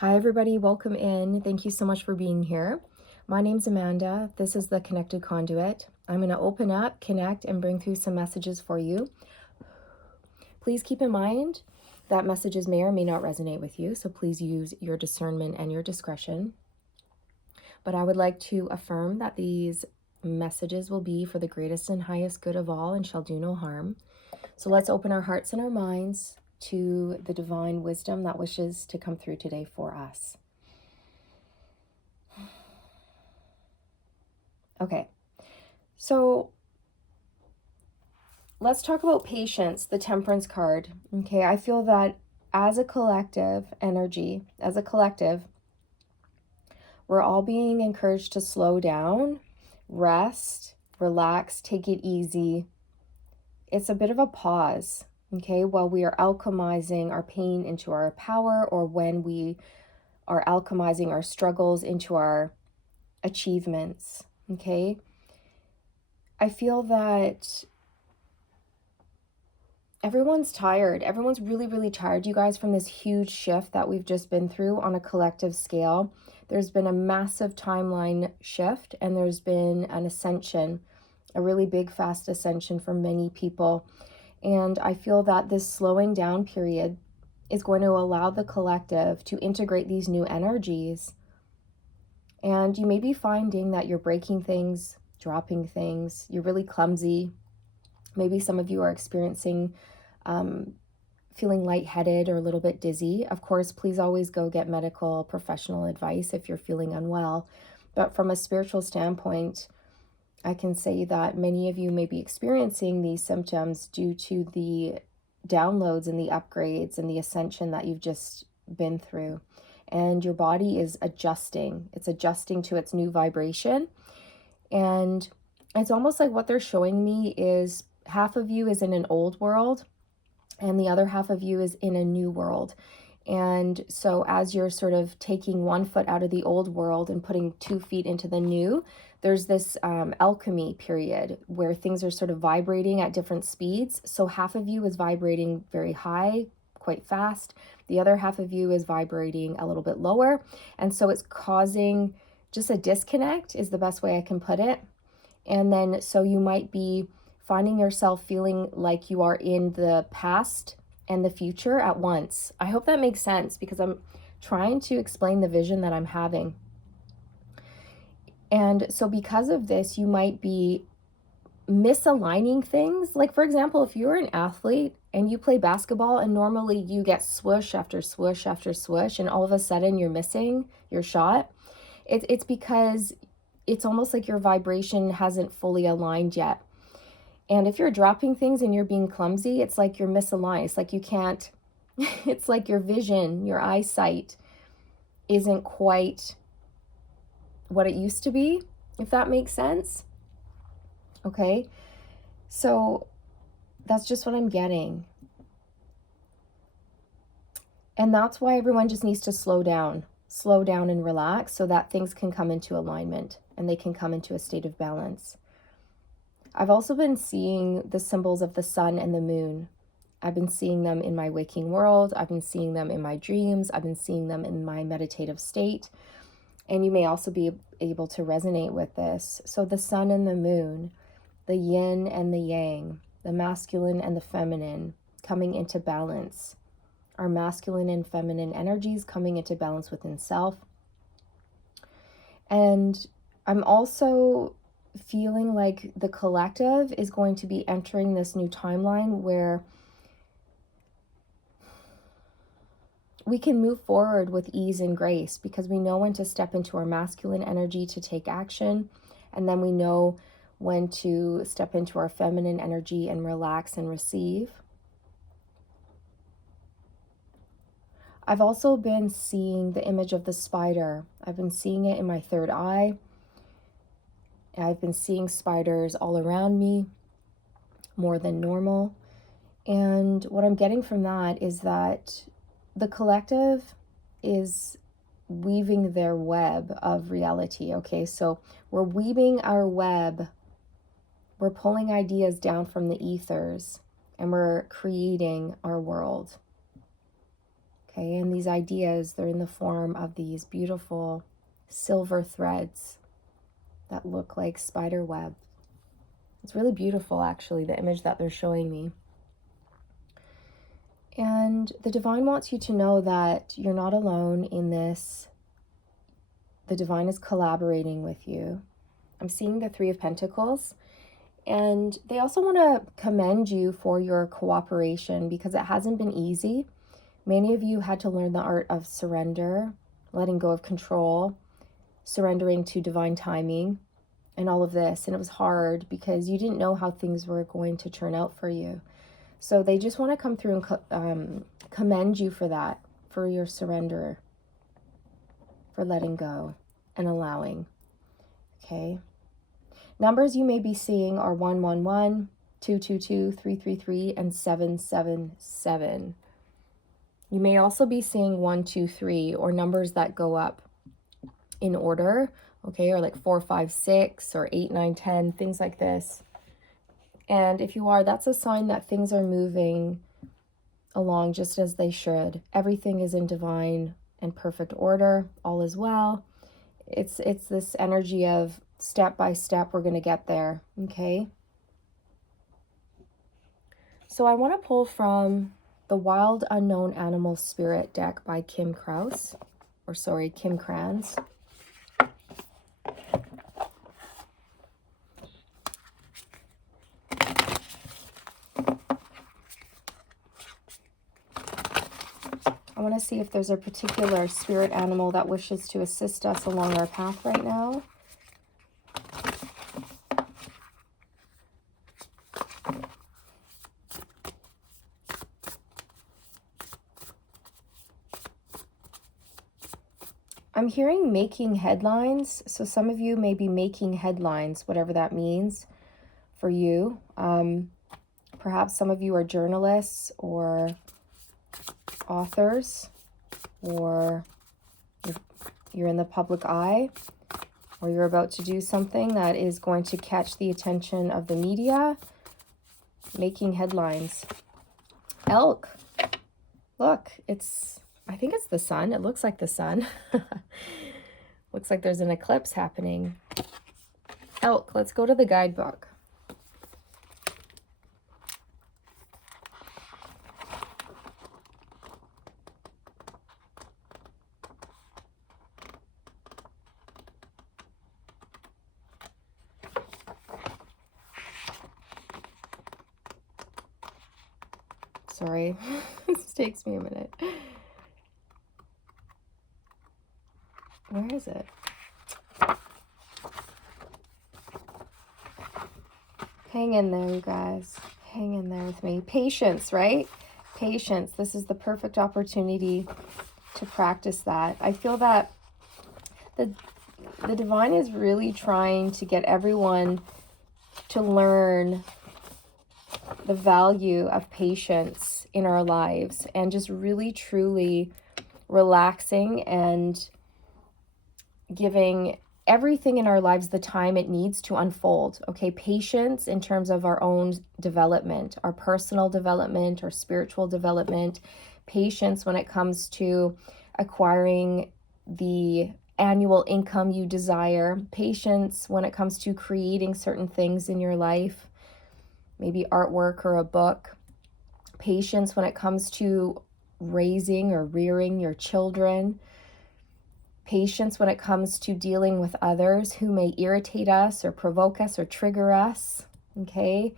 Hi, everybody. Welcome in. Thank you so much for being here. My name's Amanda. This is the Connected Conduit. I'm going to open up, connect, and bring through some messages for you. Please keep in mind that messages may or may not resonate with you, so please use your discernment and your discretion. But I would like to affirm that these messages will be for the greatest and highest good of all and shall do no harm. So let's open our hearts and our minds to the divine wisdom that wishes to come through today for us. Okay, so let's talk about patience, the Temperance card. Okay, I feel that as a collective energy, as a collective, we're all being encouraged to slow down, rest, relax, take it easy. It's a bit of a pause, okay, while we are alchemizing our pain into our power, or when we are alchemizing our struggles into our achievements, okay? I feel that everyone's tired. Everyone's really, really tired, you guys, from this huge shift that we've just been through on a collective scale. There's been a massive timeline shift, and there's been an ascension, a really big, fast ascension for many people. And I feel that this slowing down period is going to allow the collective to integrate these new energies. And you may be finding that you're breaking things, dropping things, you're really clumsy. Maybe some of you are experiencing feeling lightheaded or a little bit dizzy. Of course, please always go get medical professional advice if you're feeling unwell. But from a spiritual standpoint, I can say that many of you may be experiencing these symptoms due to the downloads and the upgrades and the ascension that you've just been through. And your body is adjusting. It's adjusting to its new vibration. And it's almost like what they're showing me is half of you is in an old world and the other half of you is in a new world. And so as you're sort of taking one foot out of the old world and putting 2 feet into the new, there's this alchemy period where things are sort of vibrating at different speeds. So half of you is vibrating very high, quite fast. The other half of you is vibrating a little bit lower. And so it's causing just a disconnect is the best way I can put it. And then so you might be finding yourself feeling like you are in the past and the future at once. I hope that makes sense because I'm trying to explain the vision that I'm having. And so because of this, you might be misaligning things. Like, for example, if you're an athlete and you play basketball and normally you get swoosh after swoosh after swoosh, and all of a sudden you're missing your shot, it's because it's almost like your vibration hasn't fully aligned yet. And if you're dropping things and you're being clumsy, it's like you're misaligned. It's like you can't, it's like your vision, your eyesight isn't quite what it used to be, if that makes sense. Okay. So that's just what I'm getting. And that's why everyone just needs to slow down and relax so that things can come into alignment and they can come into a state of balance. I've also been seeing the symbols of the sun and the moon. I've been seeing them in my waking world. I've been seeing them in my dreams. I've been seeing them in my meditative state. And you may also be able to resonate with this. So the sun and the moon, the yin and the yang, the masculine and the feminine coming into balance. Our masculine and feminine energies coming into balance within self. And I'm also feeling like the collective is going to be entering this new timeline where we can move forward with ease and grace because we know when to step into our masculine energy to take action, and then we know when to step into our feminine energy and relax and receive. I've also been seeing the image of the spider. I've been seeing it in my third eye. I've been seeing spiders all around me, more than normal. And what I'm getting from that is that the collective is weaving their web of reality, okay? So we're weaving our web. We're pulling ideas down from the ethers, and we're creating our world, Okay, and these ideas, they're in the form of these beautiful silver threads that look like spider web. It's really beautiful, actually, the image that they're showing me. And the divine wants you to know that you're not alone in this. The divine is collaborating with you. I'm seeing the Three of Pentacles. And they also want to commend you for your cooperation, because it hasn't been easy. Many of you had to learn the art of surrender, letting go of control, surrendering to divine timing, and all of this. And it was hard because you didn't know how things were going to turn out for you. So they just want to come through and commend you for that, for your surrender, for letting go and allowing. Okay. Numbers you may be seeing are 111, 222, 333, and 777. You may also be seeing 123, or numbers that go up in order, okay, or like 4, 5, 6, or 8, 9, 10, things like this. And if you are, that's a sign that things are moving along just as they should. Everything is in divine and perfect order. All is well. It's this energy of step by step, we're going to get there, okay? So I want to pull from the Wild Unknown Animal Spirit deck by Kim Kranz. I want to see if there's a particular spirit animal that wishes to assist us along our path right now. I'm hearing making headlines. So some of you may be making headlines, whatever that means for you. Perhaps some of you are journalists or authors, or you're in the public eye, or you're about to do something that is going to catch the attention of the media. Making headlines. Elk. Look, I think it's the sun. It looks like the sun. Looks like there's an eclipse happening. Elk, let's go to the guidebook. Sorry, this takes me a minute. Where is it? Hang in there, you guys. Hang in there with me. Patience, right? Patience. This is the perfect opportunity to practice that. I feel that the divine is really trying to get everyone to learn the value of patience in our lives, and just really truly relaxing and giving everything in our lives the time it needs to unfold. Okay, patience in terms of our own development, our personal development, our spiritual development. Patience when it comes to acquiring the annual income you desire. Patience when it comes to creating certain things in your life, maybe artwork or a book. Patience when it comes to raising or rearing your children. Patience when it comes to dealing with others who may irritate us or provoke us or trigger us, okay?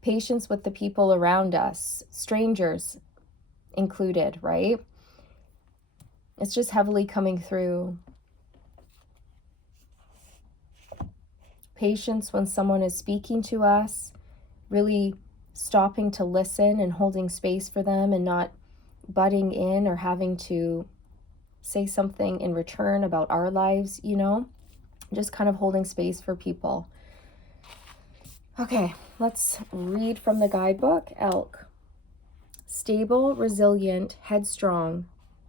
Patience with the people around us, strangers included, right? It's just heavily coming through. Patience when someone is speaking to us, really stopping to listen and holding space for them and not butting in or having to say something in return about our lives, you know, just kind of holding space for people. Okay, let's read from the guidebook. Elk. Stable, resilient, headstrong,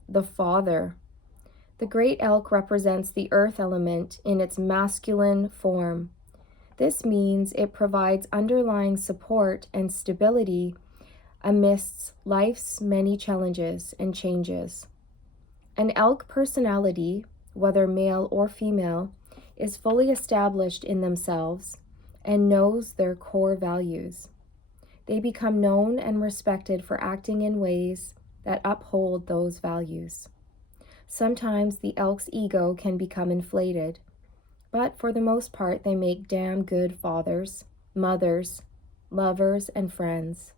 the father. The great elk represents the earth element in its masculine form. This means it provides underlying support and stability amidst life's many challenges and changes. An elk personality, whether male or female, is fully established in themselves and knows their core values. They become known and respected for acting in ways that uphold those values. Sometimes the elk's ego can become inflated, but for the most part, they make damn good fathers, mothers, lovers, and friends.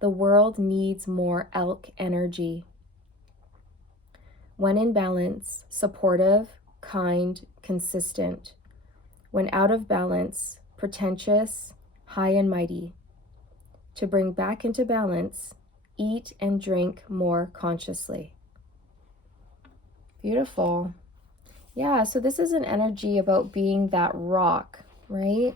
The world needs more elk energy. When in balance, supportive, kind, consistent. When out of balance, pretentious, high and mighty. To bring back into balance, eat and drink more consciously. Beautiful. Yeah, so this is an energy about being that rock, right?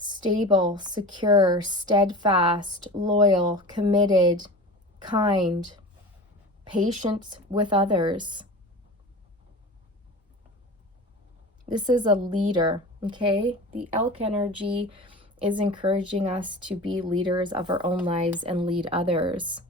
Stable, secure, steadfast, loyal, committed, kind, patient with others. This is a leader, okay? The elk energy is encouraging us to be leaders of our own lives and lead others.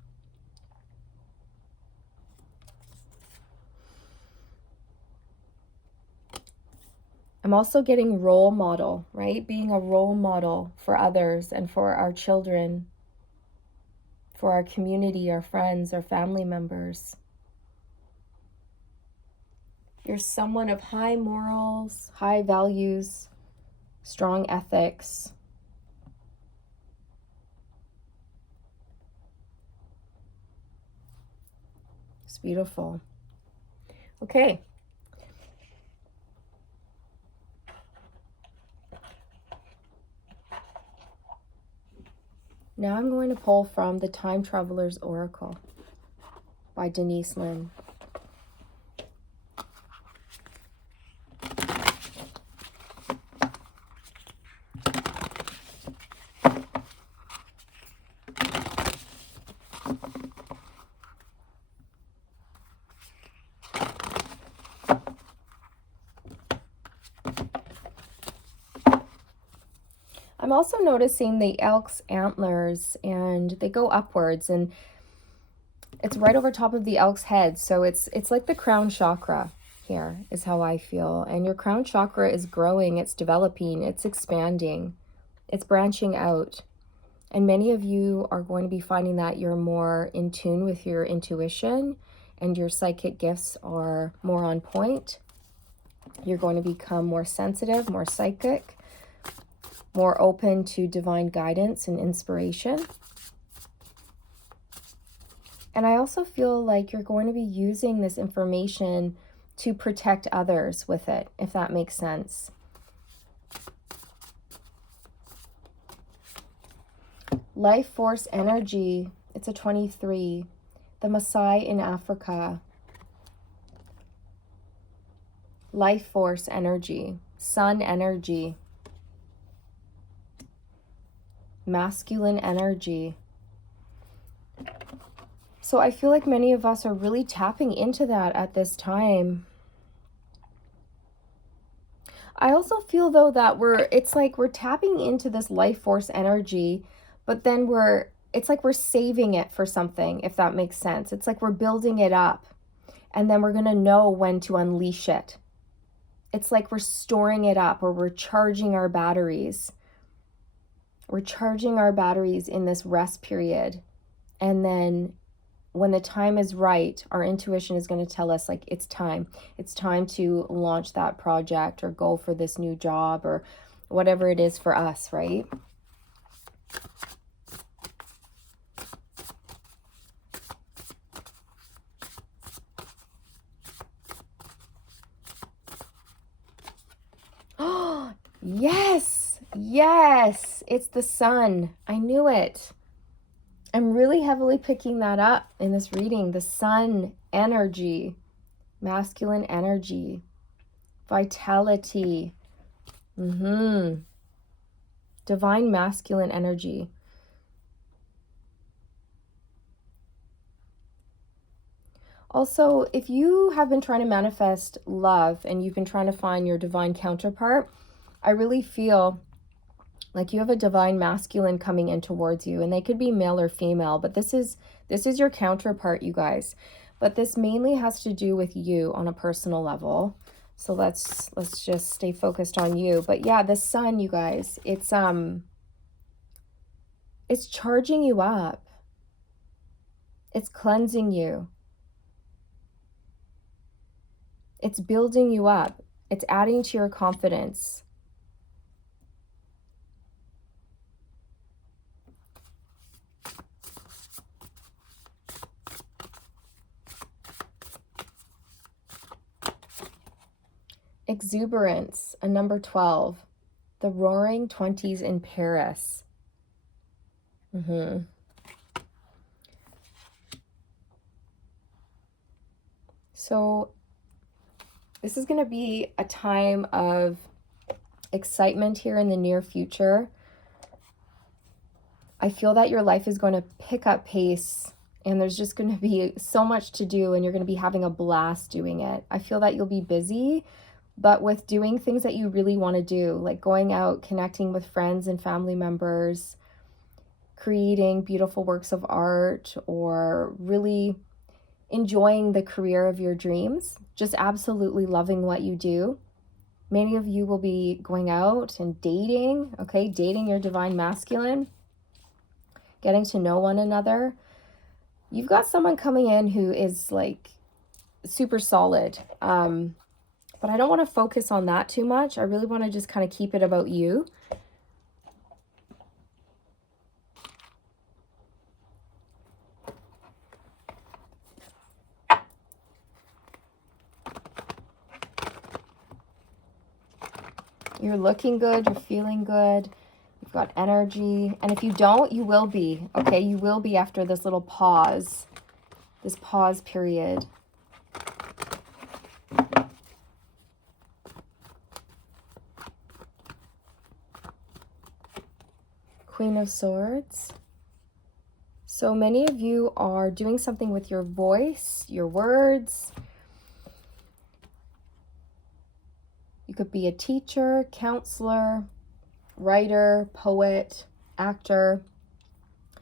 I'm also getting role model, right? Being a role model for others and for our children, for our community, our friends, our family members. You're someone of high morals, high values, strong ethics. It's beautiful. Okay. Now I'm going to pull from the Time Traveler's Oracle by Denise Lynn. I'm also noticing the elk's antlers, and they go upwards, and it's right over top of the elk's head. So it's like the crown chakra here is how I feel. And your crown chakra is growing, it's developing, it's expanding, it's branching out. And many of you are going to be finding that you're more in tune with your intuition and your psychic gifts are more on point. You're going to become more sensitive, more psychic, more open to divine guidance and inspiration. And I also feel like you're going to be using this information to protect others with it, if that makes sense. Life force energy, it's a 23. The Maasai in Africa. Life force energy, sun energy, masculine energy. So I feel like many of us are really tapping into that at this time. I also feel though that it's like we're tapping into this life force energy, but then it's like we're saving it for something, if that makes sense. It's like we're building it up and then we're going to know when to unleash it. It's like we're storing it up, or we're charging our batteries. We're charging our batteries in this rest period. And then when the time is right, our intuition is going to tell us like it's time. It's time to launch that project or go for this new job or whatever it is for us, right? Oh, yes, yes, it's the sun. I knew it. I'm really heavily picking that up in this reading. The sun energy, masculine energy, vitality, divine masculine energy. Also, if you have been trying to manifest love and you've been trying to find your divine counterpart, I really feel Like you have a divine masculine coming in towards you, and they could be male or female, but this is your counterpart, you guys. But this mainly has to do with you on a personal level. So let's just stay focused on you. But yeah, the sun, you guys, it's charging you up. It's cleansing you. It's building you up. It's adding to your confidence. Exuberance, a number 12. The Roaring 20s in Paris. So this is going to be a time of excitement here in the near future. I feel that your life is going to pick up pace, and there's just going to be so much to do, and you're going to be having a blast doing it. I feel that you'll be busy, but with doing things that you really want to do, like going out, connecting with friends and family members, creating beautiful works of art, or really enjoying the career of your dreams, just absolutely loving what you do. Many of you will be going out and dating, okay? Dating your divine masculine, getting to know one another. You've got someone coming in who is like super solid. But I don't want to focus on that too much. I really want to just kind of keep it about you. You're looking good. You're feeling good. You've got energy. And if you don't, you will be. Okay, you will be after this little pause. This pause period. Queen of Swords. So many of you are doing something with your voice, your words. You could be a teacher, counselor, writer, poet, actor.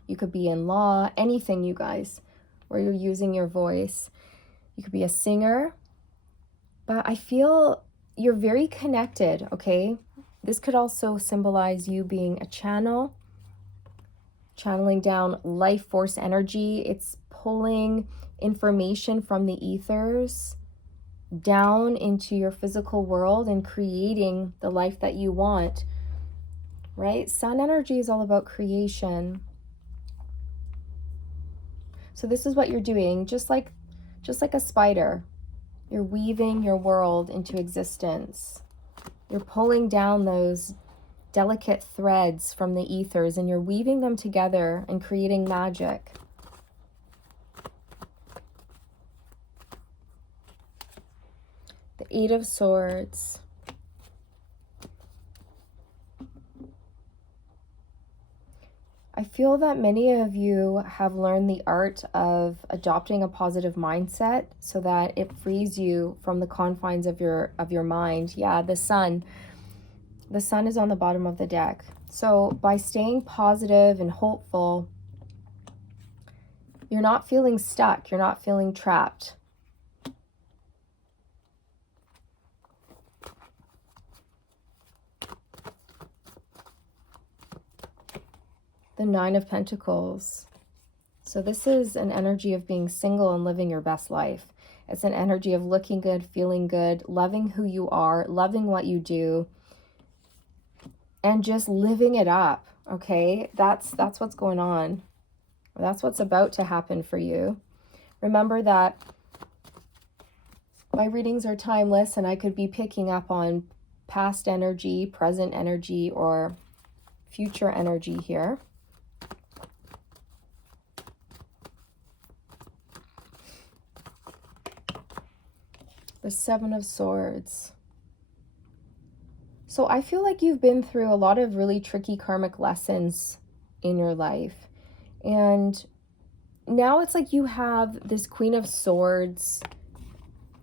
You could be in law, anything, you guys, where you're using your voice. You could be a singer. But I feel you're very connected, okay? This could also symbolize you being a channel, channeling down life force energy. It's pulling information from the ethers down into your physical world and creating the life that you want, right? Sun energy is all about creation. So this is what you're doing, just like a spider. You're weaving your world into existence. You're pulling down those delicate threads from the ethers, and you're weaving them together and creating magic. The Eight of Swords. I feel that many of you have learned the art of adopting a positive mindset so that it frees you from the confines of your mind. Yeah, the sun. The sun is on the bottom of the deck. So by staying positive and hopeful, you're not feeling stuck. You're not feeling trapped. The Nine of Pentacles. So this is an energy of being single and living your best life. It's an energy of looking good, feeling good, loving who you are, loving what you do, and just living it up, okay? That's what's going on. That's what's about to happen for you. Remember that my readings are timeless, and I could be picking up on past energy, present energy, or future energy here. The Seven of Swords. So I feel like you've been through a lot of really tricky karmic lessons in your life. And now it's like you have this Queen of Swords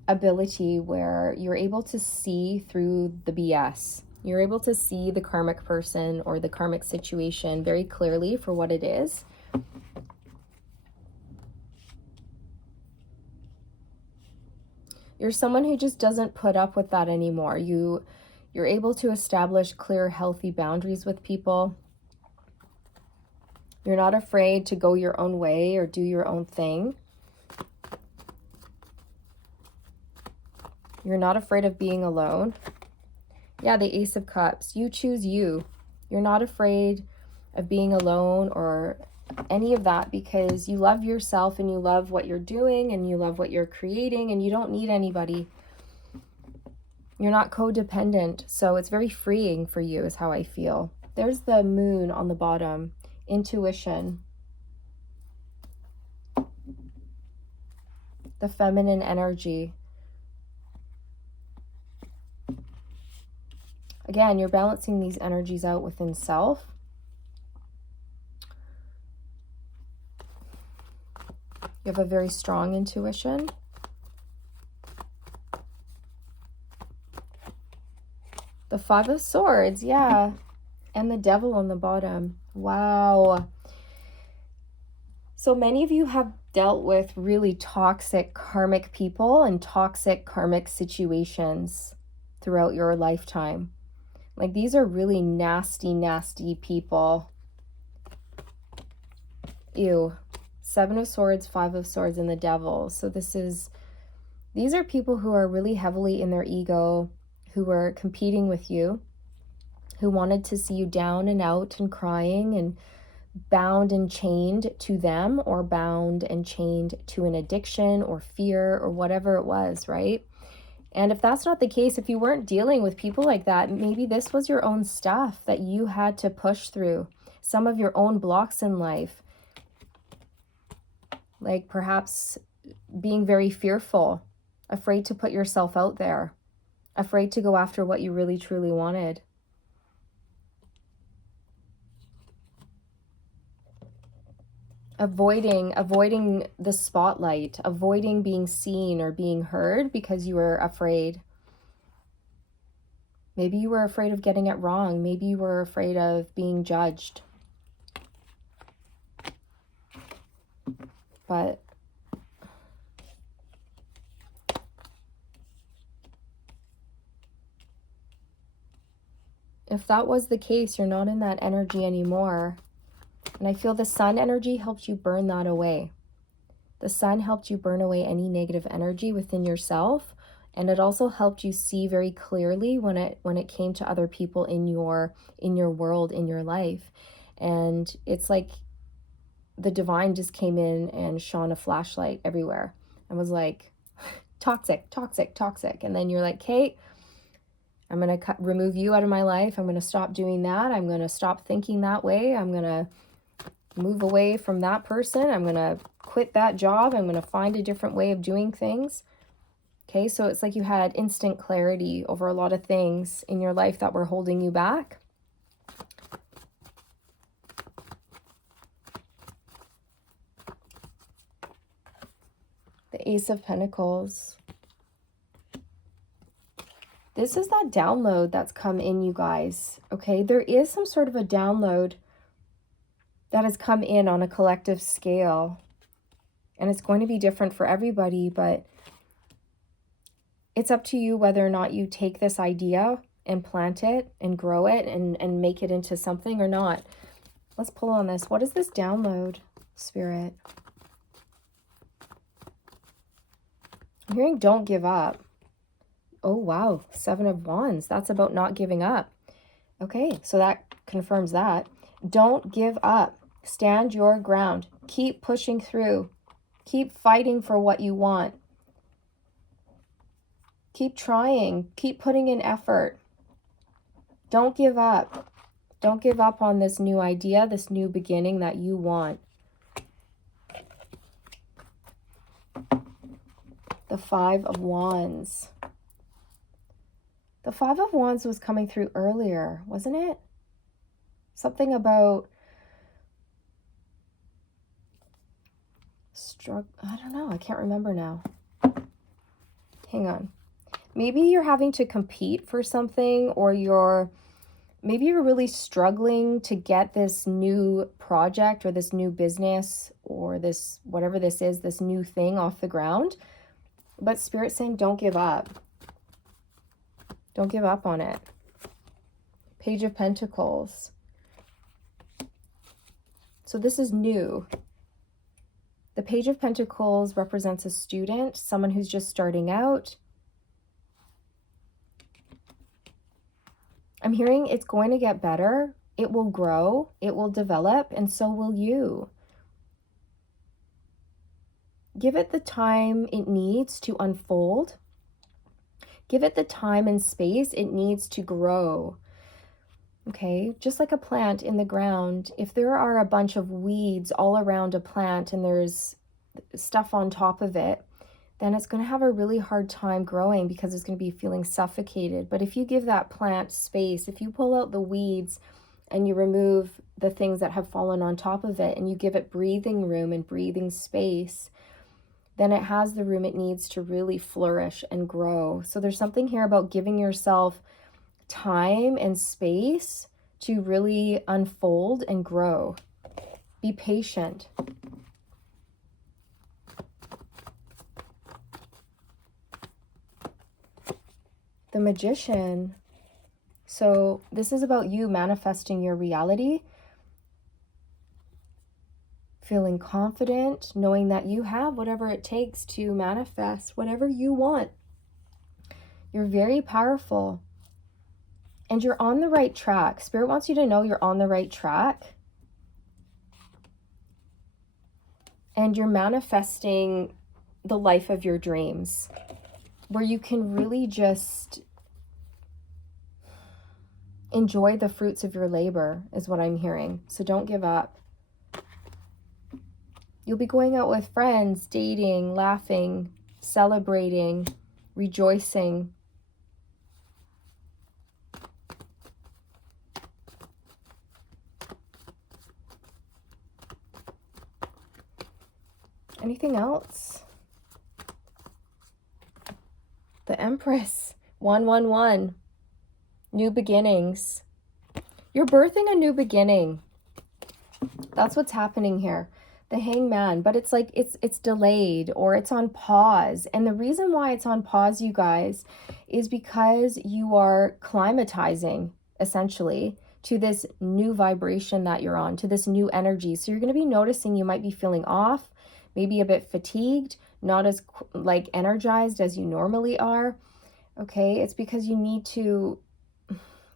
ability where you're able to see through the BS. You're able to see the karmic person or the karmic situation very clearly for what it is. You're someone who just doesn't put up with that anymore. You're able to establish clear, healthy boundaries with people. You're not afraid to go your own way or do your own thing. You're not afraid of being alone. Yeah, the Ace of Cups. You choose you. You're not afraid of being alone or any of that because you love yourself and you love what you're doing and you love what you're creating and you don't need anybody. You're not codependent, so it's very freeing for you is how I feel. There's the moon on the bottom. Intuition. The feminine energy. Again, you're balancing these energies out within self. You have a very strong intuition. The Five of Swords, yeah. And the Devil on the bottom. Wow. So many of you have dealt with really toxic karmic people and toxic karmic situations throughout your lifetime. Like, these are really nasty, nasty people. Ew. Seven of Swords, Five of Swords, and the Devil. So these are people who are really heavily in their ego, who were competing with you, who wanted to see you down and out and crying and bound and chained to them, or bound and chained to an addiction or fear or whatever it was, right? And if that's not the case, if you weren't dealing with people like that, maybe this was your own stuff that you had to push through, some of your own blocks in life. Like perhaps being very fearful, afraid to put yourself out there, afraid to go after what you really truly wanted. Avoiding the spotlight, avoiding being seen or being heard because you were afraid. Maybe you were afraid of getting it wrong. Maybe you were afraid of being judged. But if that was the case, you're not in that energy anymore. And I feel the sun energy helped you burn that away. The sun helped you burn away any negative energy within yourself. And it also helped you see very clearly when it came to other people in your world, in your life. And it's like the divine just came in and shone a flashlight everywhere and was like, toxic, toxic, toxic. And then you're like, Kate, I'm going to remove you out of my life. I'm going to stop doing that. I'm going to stop thinking that way. I'm going to move away from that person. I'm going to quit that job. I'm going to find a different way of doing things. Okay, so it's like you had instant clarity over a lot of things in your life that were holding you back. The Ace of Pentacles. This is that download that's come in, you guys. Okay, there is some sort of a download that has come in on a collective scale. And it's going to be different for everybody, but it's up to you whether or not you take this idea and plant it and grow it and make it into something or not. Let's pull on this. What is this download, Spirit? I'm hearing don't give up. Oh, wow. Seven of Wands. That's about not giving up. Okay, so that confirms that. Don't give up. Stand your ground. Keep pushing through. Keep fighting for what you want. Keep trying. Keep putting in effort. Don't give up. Don't give up on this new idea, this new beginning that you want. The Five of Wands. The Five of Wands was coming through earlier, wasn't it? Something about I don't know. I can't remember now. Hang on. Maybe you're having to compete for something, or maybe you're really struggling to get this new project or this new business or this, whatever this is, this new thing off the ground. But Spirit's saying, don't give up. Don't give up on it. Page of Pentacles. So this is new. The Page of Pentacles represents a student, someone who's just starting out. I'm hearing it's going to get better. It will grow. It will develop. And so will you. Give it the time it needs to unfold. Give it the time and space it needs to grow. Okay, just like a plant in the ground, if there are a bunch of weeds all around a plant and there's stuff on top of it, then it's going to have a really hard time growing because it's going to be feeling suffocated. But if you give that plant space, if you pull out the weeds and you remove the things that have fallen on top of it and you give it breathing room and breathing space, then it has the room it needs to really flourish and grow. So there's something here about giving yourself time and space to really unfold and grow. Be patient. The Magician. So this is about you manifesting your reality, feeling confident, knowing that you have whatever it takes to manifest whatever you want. You're very powerful. And you're on the right track. Spirit wants you to know you're on the right track. And you're manifesting the life of your dreams, where you can really just enjoy the fruits of your labor, is what I'm hearing. So don't give up. You'll be going out with friends, dating, laughing, celebrating, rejoicing. Anything else? The Empress. 111. New beginnings. You're birthing a new beginning. That's what's happening here. The Hangman, but it's like it's delayed or it's on pause. And the reason why it's on pause, you guys, is because you are climatizing essentially to this new vibration that you're on, to this new energy. So you're going to be noticing you might be feeling off, maybe a bit fatigued, not as like energized as you normally are. Okay, it's because you need to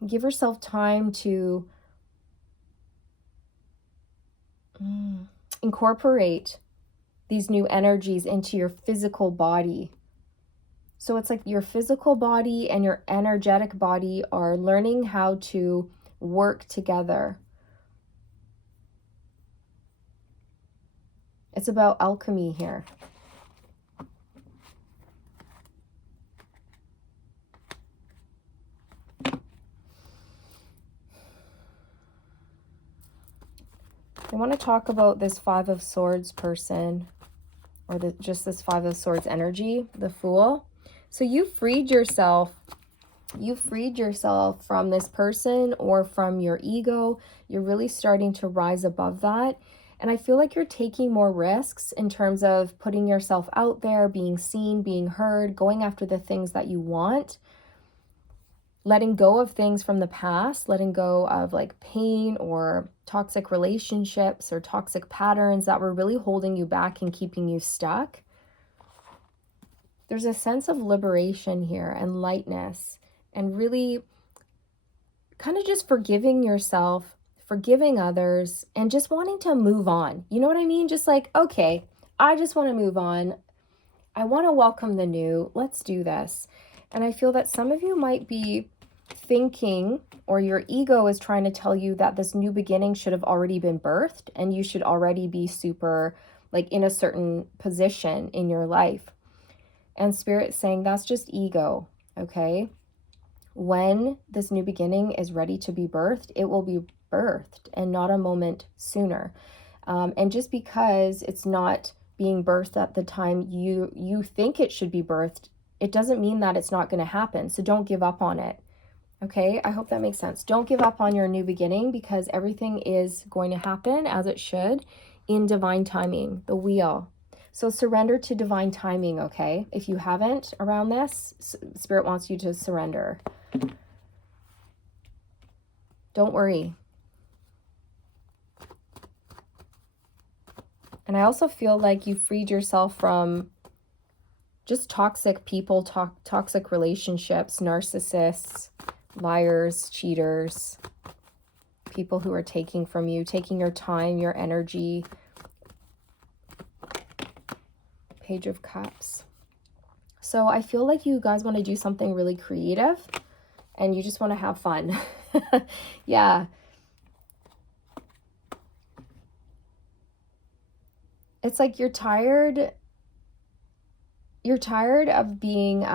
give yourself time to incorporate these new energies into your physical body. So it's like your physical body and your energetic body are learning how to work together. It's about alchemy here. I want to talk about this Five of Swords person, or just this Five of Swords energy, the Fool. So you freed yourself. You freed yourself from this person or from your ego. You're really starting to rise above that. And I feel like you're taking more risks in terms of putting yourself out there, being seen, being heard, going after the things that you want. Letting go of things from the past, letting go of like pain or toxic relationships or toxic patterns that were really holding you back and keeping you stuck. There's a sense of liberation here and lightness and really kind of just forgiving yourself, forgiving others, and just wanting to move on. You know what I mean? Just like, okay, I just want to move on. I want to welcome the new. Let's do this. And I feel that some of you might be thinking, or your ego is trying to tell you that this new beginning should have already been birthed and you should already be super like in a certain position in your life. And Spirit's saying that's just ego, okay? When this new beginning is ready to be birthed, it will be birthed and not a moment sooner. And just because it's not being birthed at the time you think it should be birthed it doesn't mean that it's not going to happen. So don't give up on it. Okay, I hope that makes sense. Don't give up on your new beginning, because everything is going to happen as it should in divine timing, the wheel. So surrender to divine timing, okay? If you haven't around this, Spirit wants you to surrender. Don't worry. And I also feel like you freed yourself from just toxic people, toxic relationships, narcissists, liars, cheaters, people who are taking from you, taking your time, your energy. Page of Cups. So I feel like you guys want to do something really creative and you just want to have fun. Yeah. It's like you're tired of being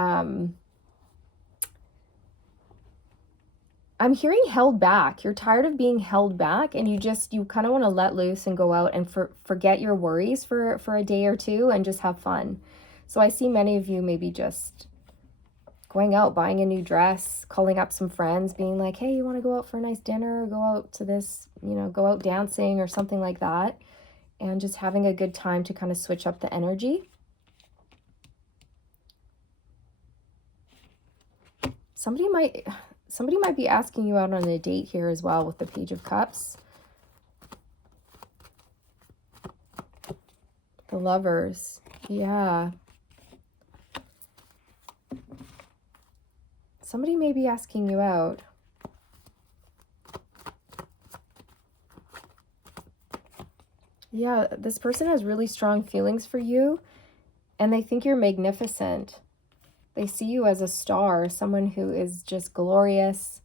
I'm hearing held back. You're tired of being held back, and you kind of want to let loose and go out and forget your worries for a day or two and just have fun. So I see many of you maybe just going out, buying a new dress, calling up some friends, being like, hey, you want to go out for a nice dinner, go out to this, go out dancing or something like that, and just having a good time to kind of switch up the energy. Somebody might be asking you out on a date here as well with the Page of Cups. The Lovers. Yeah. Somebody may be asking you out. Yeah, this person has really strong feelings for you, and they think you're magnificent. They see you as a star, someone who is just glorious,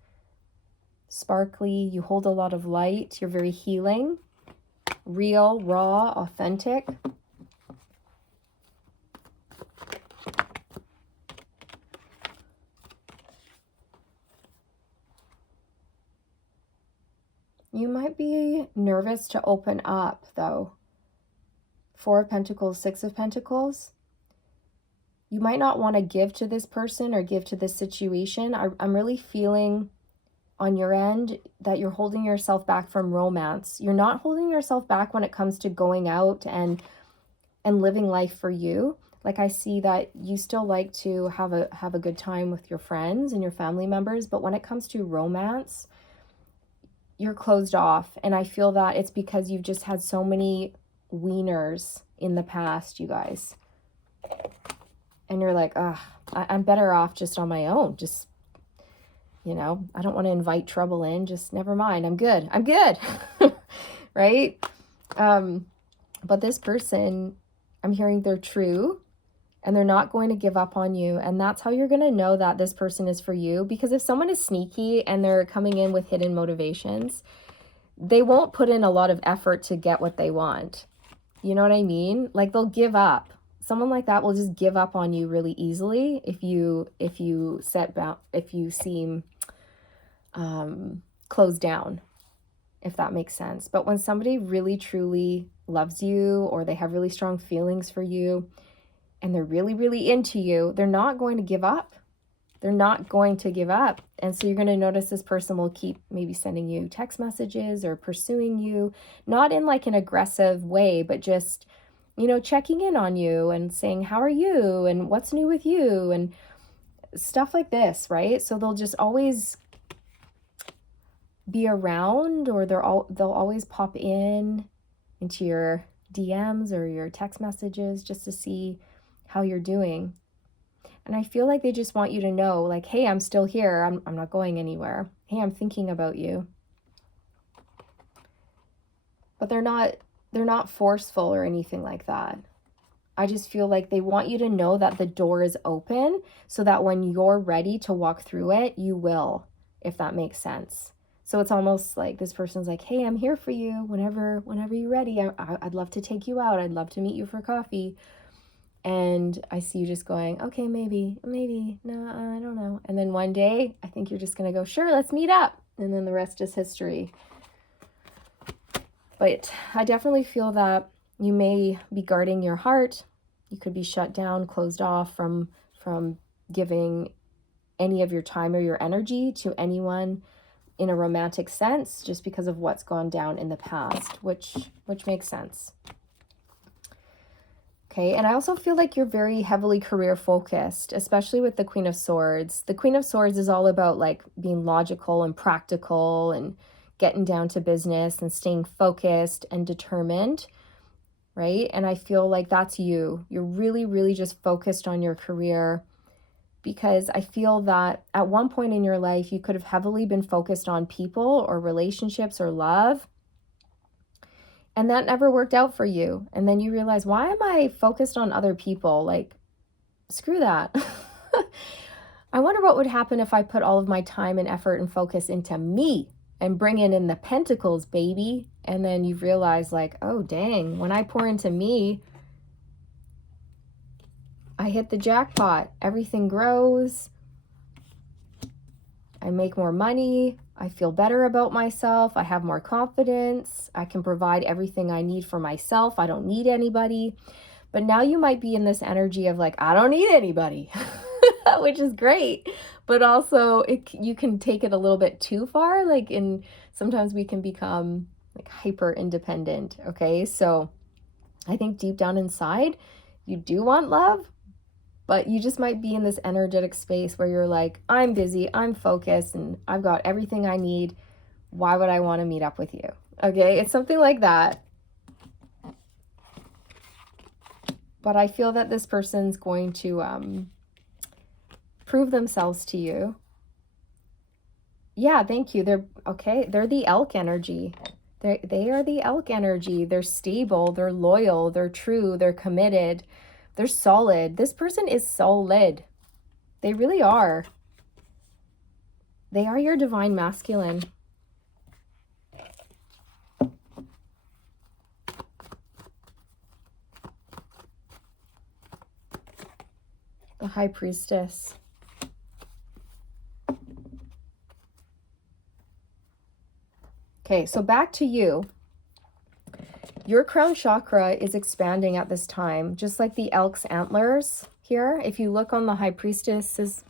sparkly. You hold a lot of light. You're very healing, real, raw, authentic. You might be nervous to open up, though. 4 of Pentacles, 6 of Pentacles. You might not want to give to this person or give to this situation. I'm really feeling on your end that you're holding yourself back from romance. You're not holding yourself back when it comes to going out and living life for you. Like, I see that you still like to have a good time with your friends and your family members, but when it comes to romance, you're closed off. And I feel that it's because you've just had so many wieners in the past, you guys. And you're like, I'm better off just on my own. Just, I don't want to invite trouble in. Just never mind. I'm good. Right? But this person, I'm hearing they're true and they're not going to give up on you. And that's how you're going to know that this person is for you. Because if someone is sneaky and they're coming in with hidden motivations, they won't put in a lot of effort to get what they want. You know what I mean? Like, they'll give up. Someone like that will just give up on you really easily if you seem closed down, if that makes sense. But when somebody really truly loves you, or they have really strong feelings for you, and they're really, really into you, they're not going to give up. They're not going to give up. And so you're going to notice this person will keep maybe sending you text messages or pursuing you, not in like an aggressive way, but just, checking in on you and saying, how are you? And what's new with you? And stuff like this, right? So they'll just always be around, or they'll always pop into your DMs or your text messages just to see how you're doing. And I feel like they just want you to know, like, hey, I'm still here. I'm not going anywhere. Hey, I'm thinking about you. But they're not forceful or anything like that. I just feel like they want you to know that the door is open, so that when you're ready to walk through it, you will, if that makes sense. So it's almost like this person's like, hey, I'm here for you whenever you're ready. I'd love to take you out. I'd love to meet you for coffee. And I see you just going, okay, maybe, no, I don't know. And then one day, I think you're just going to go, sure, let's meet up. And then the rest is history. But I definitely feel that you may be guarding your heart. You could be shut down, closed off from giving any of your time or your energy to anyone in a romantic sense, just because of what's gone down in the past, which makes sense. Okay, and I also feel like you're very heavily career focused, especially with the Queen of Swords. The Queen of Swords is all about like being logical and practical and getting down to business and staying focused and determined, right? And I feel like that's you. You're really, really just focused on your career, because I feel that at one point in your life, you could have heavily been focused on people or relationships or love, and that never worked out for you. And then you realize, why am I focused on other people? Like, screw that. I wonder what would happen if I put all of my time and effort and focus into me and bring in the pentacles, baby. And then you realize like, oh, dang, when I pour into me, I hit the jackpot. Everything grows. I make more money. I feel better about myself. I have more confidence. I can provide everything I need for myself. I don't need anybody. But now you might be in this energy of like, I don't need anybody, which is great. But also you can take it a little bit too far. Like sometimes we can become like hyper independent. Okay. So I think deep down inside, you do want love, but you just might be in this energetic space where you're like, I'm busy, I'm focused, and I've got everything I need. Why would I want to meet up with you? Okay, it's something like that. But I feel that this person's going to prove themselves to you. Yeah, thank you. They're the elk energy. They are the elk energy. They're stable, they're loyal, they're true, they're committed. They're solid. This person is solid. They really are. They are your divine masculine. The High Priestess. Okay, so back to you. Your crown chakra is expanding at this time, just like the elk's antlers here. If you look on the High Priestess's,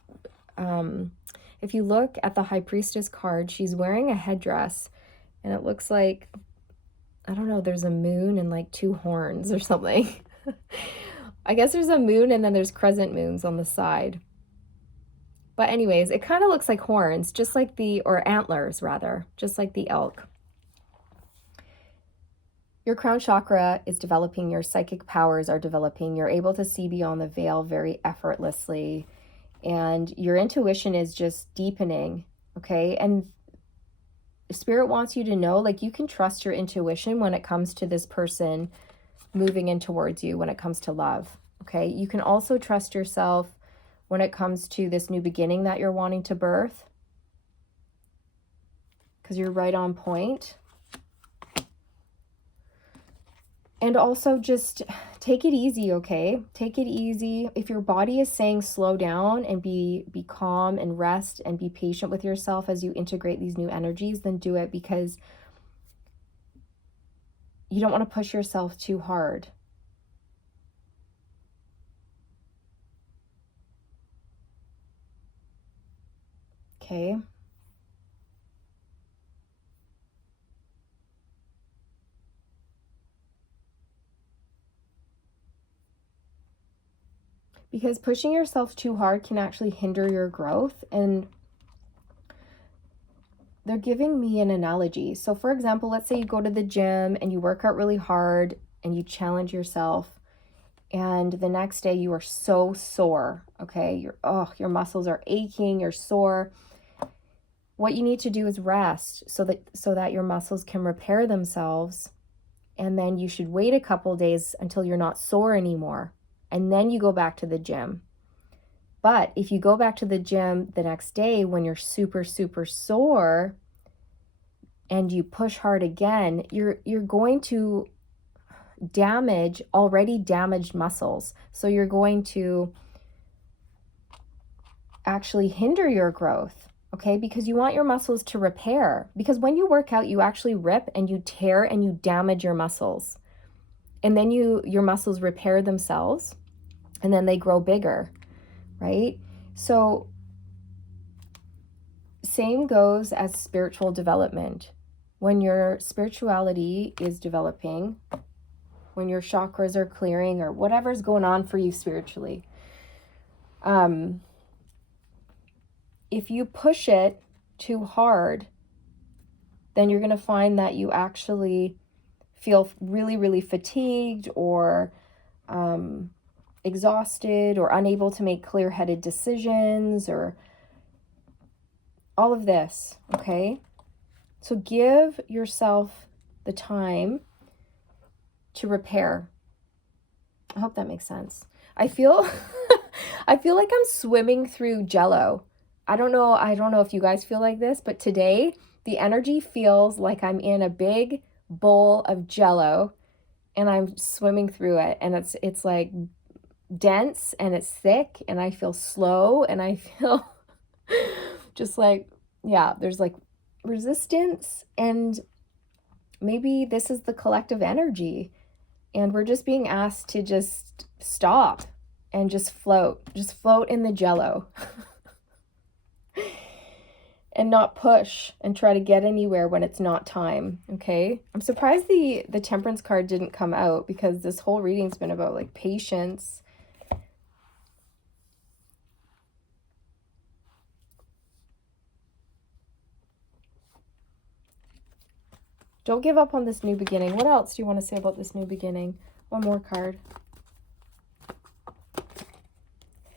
if you look at the High Priestess card, she's wearing a headdress, and it looks like, I don't know, there's a moon and like two horns or something. I guess there's a moon and then there's crescent moons on the side. But anyways, it kind of looks like horns, just like or antlers rather, just like the elk. Your crown chakra is developing, your psychic powers are developing, you're able to see beyond the veil very effortlessly, and your intuition is just deepening, okay? And Spirit wants you to know, like, you can trust your intuition when it comes to this person moving in towards you, when it comes to love, okay? You can also trust yourself when it comes to this new beginning that you're wanting to birth, because you're right on point. And also just take it easy, okay? Take it easy. If your body is saying slow down and be calm and rest and be patient with yourself as you integrate these new energies, then do it, because you don't want to push yourself too hard. Okay? Because pushing yourself too hard can actually hinder your growth. And they're giving me an analogy. So for example, let's say you go to the gym and you work out really hard and you challenge yourself, and the next day you are so sore, okay? Your muscles are aching, you're sore. What you need to do is rest so that your muscles can repair themselves. And then you should wait a couple days until you're not sore anymore. And then you go back to the gym. But if you go back to the gym the next day when you're super, super sore and you push hard again, you're going to damage already damaged muscles. So you're going to actually hinder your growth, okay? Because you want your muscles to repair. Because when you work out, you actually rip and you tear and you damage your muscles. And then your muscles repair themselves, and then they grow bigger, right? So same goes as spiritual development. When your spirituality is developing, when your chakras are clearing, or whatever's going on for you spiritually, if you push it too hard, then you're going to find that you actually feel really, really fatigued, or exhausted, or unable to make clear-headed decisions, or all of this, okay? So give yourself the time to repair. I hope that makes sense. I feel I feel like I'm swimming through jello. I don't know if you guys feel like this, but today the energy feels like I'm in a big bowl of jello and I'm swimming through it, and it's like dense and it's thick, and I feel slow, and I feel just like, yeah, there's like resistance, and maybe this is the collective energy, and we're just being asked to just stop and just float in the jello and not push and try to get anywhere when it's not time. Okay, I'm surprised the Temperance card didn't come out, because this whole reading's been about like patience. Don't give up on this new beginning. What else do you want to say about this new beginning? One more card.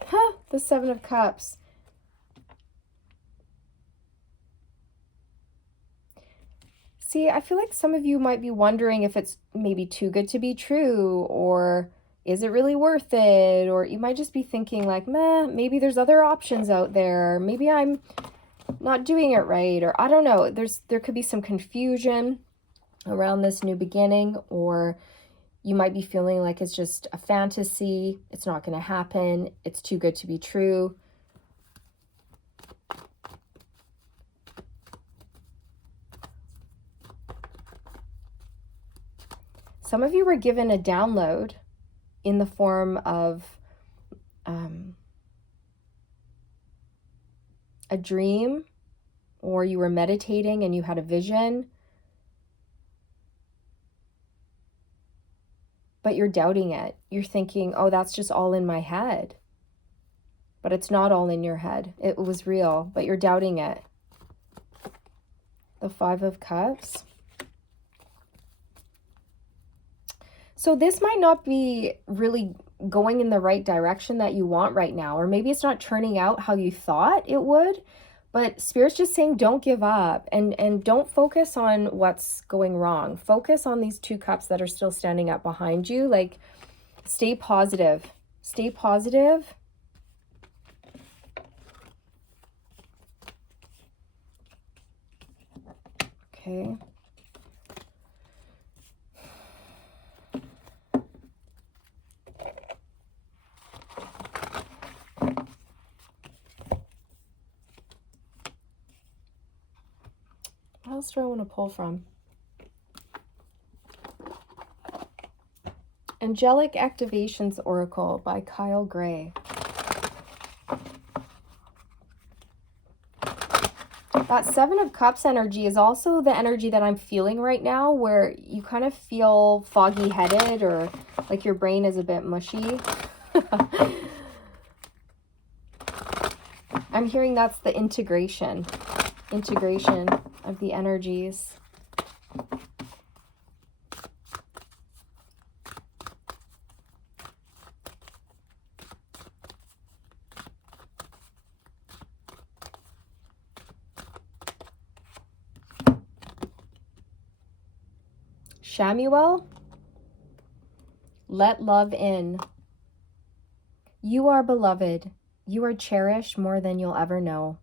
Huh, the Seven of Cups. See, I feel like some of you might be wondering if it's maybe too good to be true, or is it really worth it? Or you might just be thinking like, meh, maybe there's other options out there. Maybe I'm not doing it right, or I don't know. There could be some confusion around this new beginning, or you might be feeling like it's just a fantasy. It's not going to happen. It's too good to be true. Some of you were given a download in the form of a dream, or you were meditating and you had a vision, but you're doubting it. You're thinking, oh, that's just all in my head. But it's not all in your head. It was real, but you're doubting it. The Five of Cups. So this might not be really going in the right direction that you want right now, or maybe it's not turning out how you thought it would, but Spirit's just saying don't give up, and don't focus on what's going wrong. Focus on these two cups that are still standing up behind you. Like, stay positive. Stay positive. Okay. What else do I want to pull from? Angelic Activations Oracle by Kyle Gray. That Seven of Cups energy is also the energy that I'm feeling right now, where you kind of feel foggy-headed, or like your brain is a bit mushy. I'm hearing that's the integration of the energies. Shamuel, let love in. You are beloved. You are cherished more than you'll ever know.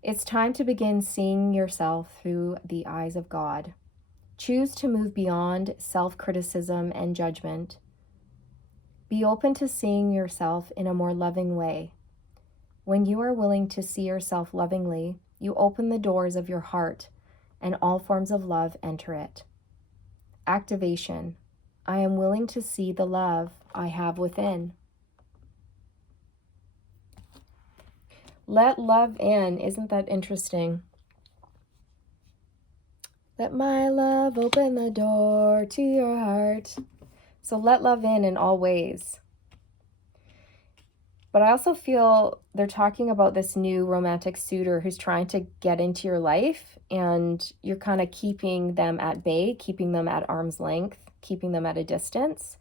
It's time to begin seeing yourself through the eyes of God. Choose to move beyond self-criticism and judgment. Be open to seeing yourself in a more loving way. When you are willing to see yourself lovingly, you open the doors of your heart, and all forms of love enter it. Activation. I am willing to see the love I have within. Let love in. Isn't that interesting? Let my love open the door to your heart. So let love in all ways. But I also feel they're talking about this new romantic suitor who's trying to get into your life, and you're kind of keeping them at bay, keeping them at arm's length, keeping them at a distance.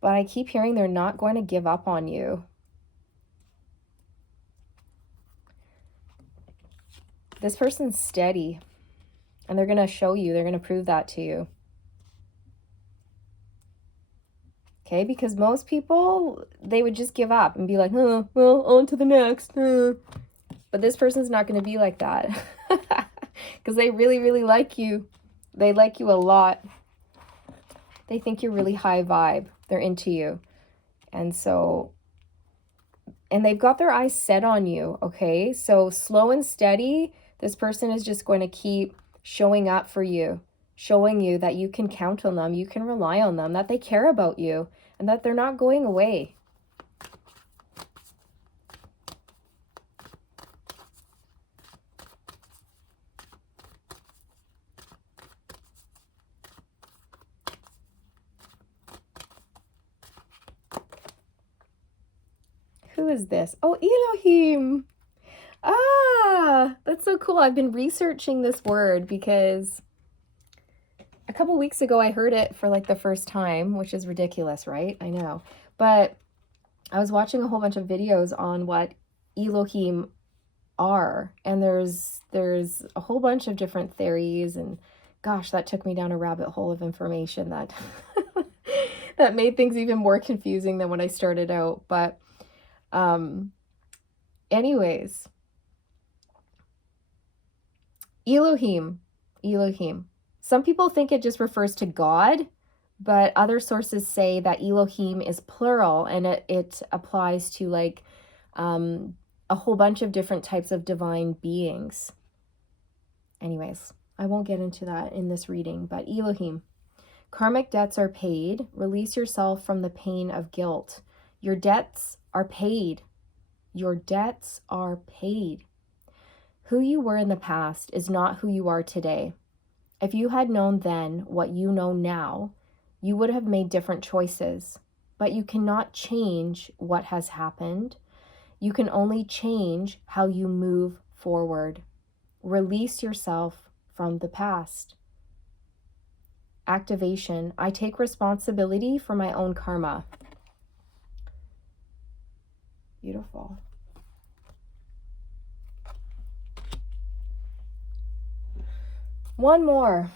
But I keep hearing they're not going to give up on you. This person's steady, and they're going to show you, they're going to prove that to you. Okay, because most people, they would just give up and be like, well, on to the next. But this person's not going to be like that because they really, really like you. They like you a lot. They think you're really high vibe. They're into you. And they've got their eyes set on you, okay? So slow and steady, this person is just going to keep showing up for you, showing you that you can count on them, you can rely on them, that they care about you, and that they're not going away. Who is this? Oh, Elohim. Ah, that's so cool. I've been researching this word because a couple weeks ago I heard it for like the first time, which is ridiculous, right? I know. But I was watching a whole bunch of videos on what Elohim are, and there's a whole bunch of different theories, and gosh, that took me down a rabbit hole of information that that made things even more confusing than when I started out. But anyways, Elohim. Some people think it just refers to God, but other sources say that Elohim is plural, and it applies to like a whole bunch of different types of divine beings. Anyways, I won't get into that in this reading, but Elohim. Karmic debts are paid. Release yourself from the pain of guilt. Your debts are paid. Your debts are paid. Who you were in the past is not who you are today. If you had known then what you know now, you would have made different choices. But you cannot change what has happened. You can only change how you move forward. Release yourself from the past. Activation. I take responsibility for my own karma. Beautiful. One more.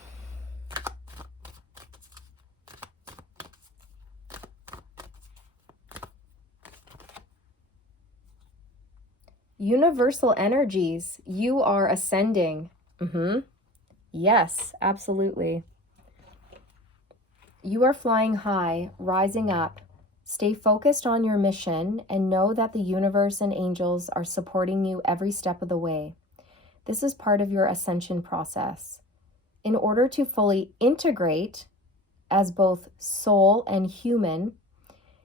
Universal energies. You are ascending. Yes, absolutely. You are flying high, rising up. Stay focused on your mission and know that the universe and angels are supporting you every step of the way. This is part of your ascension process. In order to fully integrate as both soul and human,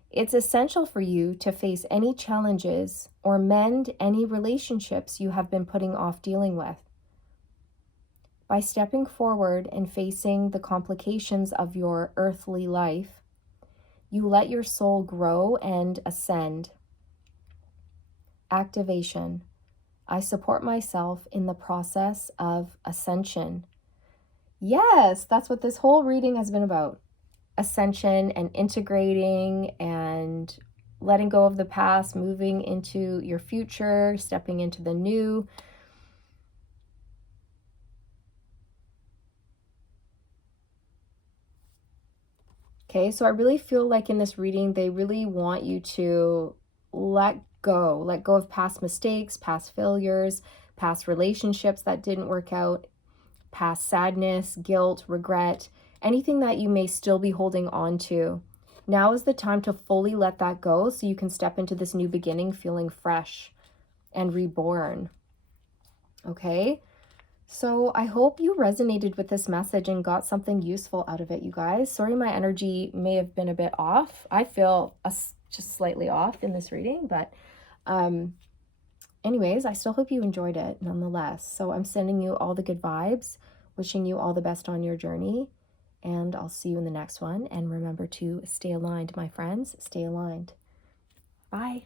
it's essential for you to face any challenges or mend any relationships you have been putting off dealing with. By stepping forward and facing the complications of your earthly life, you let your soul grow and ascend. Activation. I support myself in the process of ascension. Yes, that's what this whole reading has been about. Ascension and integrating and letting go of the past, moving into your future, stepping into the new. Okay, so I really feel like in this reading, they really want you to let go of past mistakes, past failures, past relationships that didn't work out, past sadness, guilt, regret, anything that you may still be holding on to. Now is the time to fully let that go so you can step into this new beginning feeling fresh and reborn. Okay? So I hope you resonated with this message and got something useful out of it, you guys. Sorry, my energy may have been a bit off. I feel just slightly off in this reading, but um, anyways, I still hope you enjoyed it nonetheless. So I'm sending you all the good vibes, wishing you all the best on your journey, and I'll see you in the next one. And remember to stay aligned, my friends. Stay aligned. Bye.